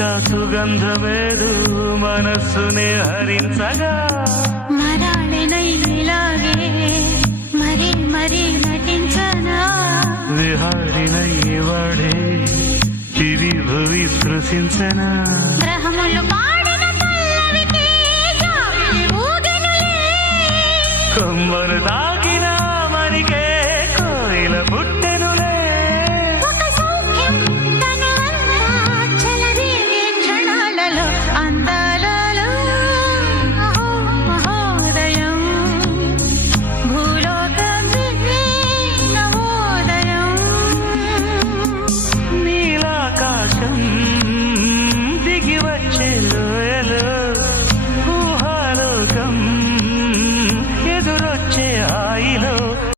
ఇంకా సుగంధమేదు మనస్సునే హరించగా మరాళినైలాగే మరీ మరీ నటించనా విహారినై వాడే దివి భువి స్పృశించనా గ్రహములు పాడిన పల్లవికి జాబిలి ఊగెనులే కొమ్మరు